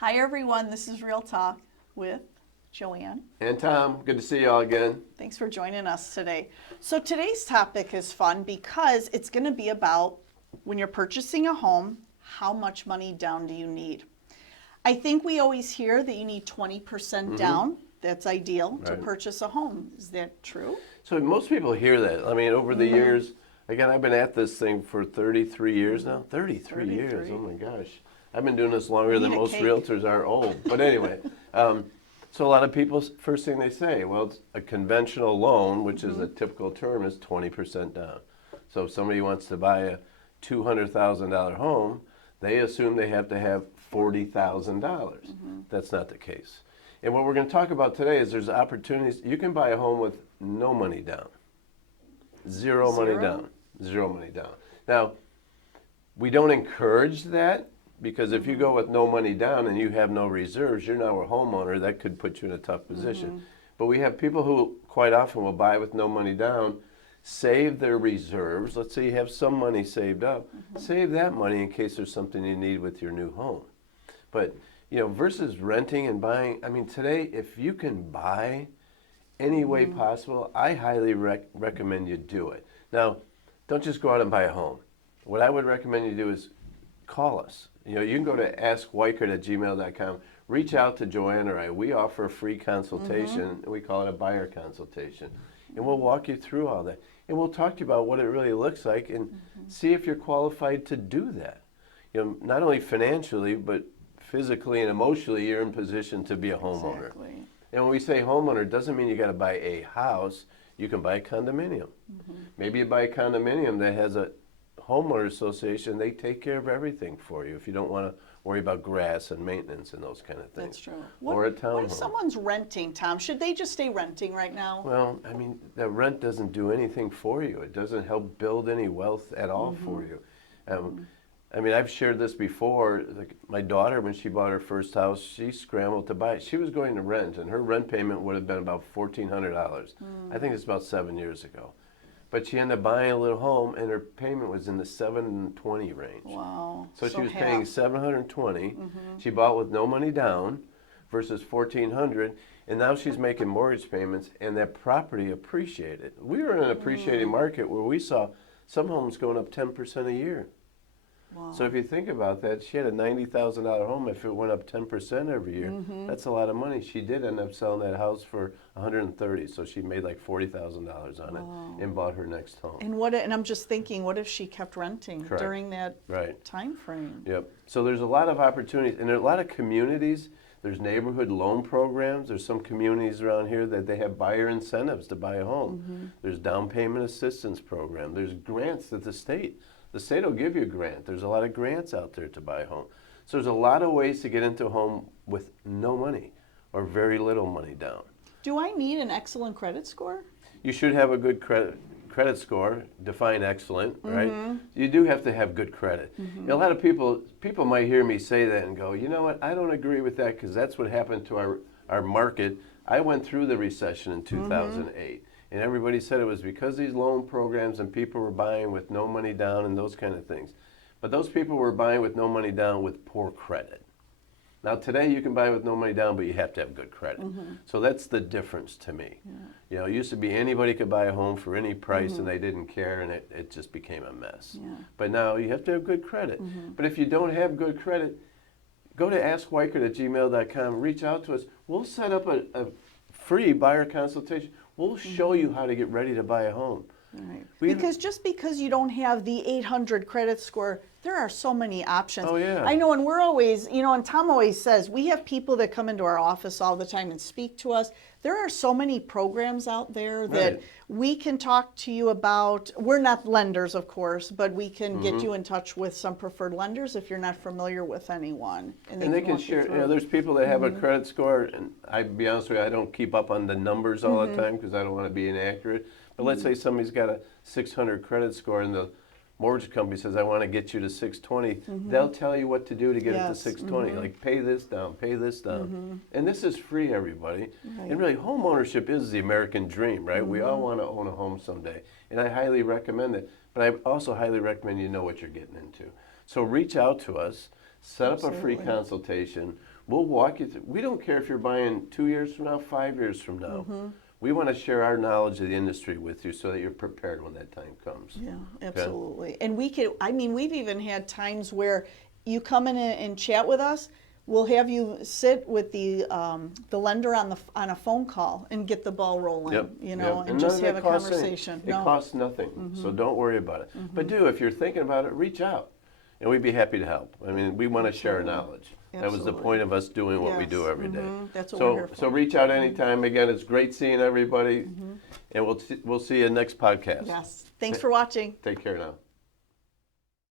Hi everyone, this is Real Talk with Joanne. And Tom, good to see you all again. Thanks for joining us today. So today's topic is fun because it's going to be about when you're purchasing a home, how much money down do you need? I think we always hear that you need 20% down. That's ideal to Right. purchase a home. Is that true? So most people hear that. I mean, over the years, again, I've been at this thing for 33 years now. 33 years, 33. oh my gosh. I've been doing this longer than Need a most cake. realtors are old. But anyway, so a lot of people, first thing they say, well, it's a conventional loan, which is a typical term, is 20% down. So if somebody wants to buy a $200,000 home, they assume they have to have $40,000. That's not the case. And what we're going to talk about today is there's opportunities. You can buy a home with no money down. Zero money Zero? down. Zero money down. Now, we don't encourage that because if you go with no money down and you have no reserves, you're now a homeowner. That could put you in a tough position. But we have people who quite often will buy with no money down, save their reserves. Let's say you have some money saved up. Save that money in case there's something you need with your new home. But versus renting and buying, I mean, today, if you can buy any way possible, I highly recommend you do it. Now, don't just go out and buy a home. What I would recommend you do is call us. You can go to askweichert@gmail.com. Reach out to Joanne or I. We offer a free consultation. We call it a buyer consultation. And we'll walk you through all that. And we'll talk to you about what it really looks like and see if you're qualified to do that. Not only financially, but physically and emotionally, you're in position to be a homeowner. Exactly. And when we say homeowner, it doesn't mean you got to buy a house. You can buy a condominium. Maybe you buy a condominium that has a homeowner association. They take care of everything for you if you don't want to worry about grass and maintenance and those kind of things. That's true. Or a What if townhome. someone's renting, Tom? Should they just stay renting right now? Well, I mean, that rent doesn't do anything for you. It doesn't help build any wealth at all for you. I mean, I've shared this before. Like my daughter, when she bought her first house, she scrambled to buy it. She was going to rent, and her rent payment would have been about $1,400. I think it's about 7 years ago. But she ended up buying a little home, and her payment was in the $720 range. Wow. So she was paying half. $720. She bought with no money down versus $1,400, and now she's making mortgage payments, and that property appreciated. We were in an appreciating market where we saw some homes going up 10% a year. Wow. So if you think about that, she had a $90,000 home. If it went up 10% every year, that's a lot of money. She did end up selling that house for $130,000, so she made like $40,000 on it and bought her next home. And I'm just thinking, what if she kept renting Correct. during that Right. time frame? Yep. So there's a lot of opportunities, and there are a lot of communities. There's neighborhood loan programs. There's some communities around here that they have buyer incentives to buy a home. There's down payment assistance program. There's grants that the state will give you a grant. There's a lot of grants out there to buy a home. So there's a lot of ways to get into a home with no money or very little money down. Do I need an excellent credit score? You should have a good credit score, define excellent, right? You do have to have good credit. A lot of people might hear me say that and go, you know what, I don't agree with that because that's what happened to our market. I went through the recession in 2008. And everybody said it was because these loan programs and people were buying with no money down and those kind of things. But those people were buying with no money down with poor credit. Now today you can buy with no money down, but you have to have good credit. So that's the difference to me. It used to be anybody could buy a home for any price and they didn't care, and it just became a mess. But now you have to have good credit. But if you don't have good credit, go to askweichert@gmail.com, reach out to us. We'll set up a free buyer consultation. We'll show you how to get ready to buy a home. Right. Because just because you don't have the 800 credit score, there are so many options. Oh, yeah. I know, and we're always, and Tom always says, we have people that come into our office all the time and speak to us. There are so many programs out there that Right. we can talk to you about. We're not lenders, of course, but we can get you in touch with some preferred lenders if you're not familiar with anyone. And they can walk you share, through. there's people that have a credit score, and I'd be honest with you, I don't keep up on the numbers all the time because I don't want to be inaccurate. But let's say somebody's got a 600 credit score and the mortgage company says, I want to get you to 620. They'll tell you what to do to get it to Yes. 620. Like pay this down, pay this down. And this is free, everybody. Right. And really, home ownership is the American dream, right? We all want to own a home someday. And I highly recommend it. But I also highly recommend you know what you're getting into. So reach out to us. Set up a free Absolutely. consultation. We'll walk you through. We don't care if you're buying 2 years from now, 5 years from now. We want to share our knowledge of the industry with you so that you're prepared when that time comes. Yeah, absolutely. And we could, I mean, we've even had times where you come in and chat with us. We'll have you sit with the lender on a phone call and get the ball rolling, Yep. you know, yep. and none just of have it a costs any- conversation. It No. costs nothing, so don't worry about it. But if you're thinking about it, reach out, and we'd be happy to help. I mean, we want to share our Absolutely. knowledge. That was the Absolutely. point of us doing what we do Yes. every day. That's what So, we're here for. so reach out anytime. Again, it's great seeing everybody, and we'll see you next podcast. Yes. Thanks for watching. Take care now.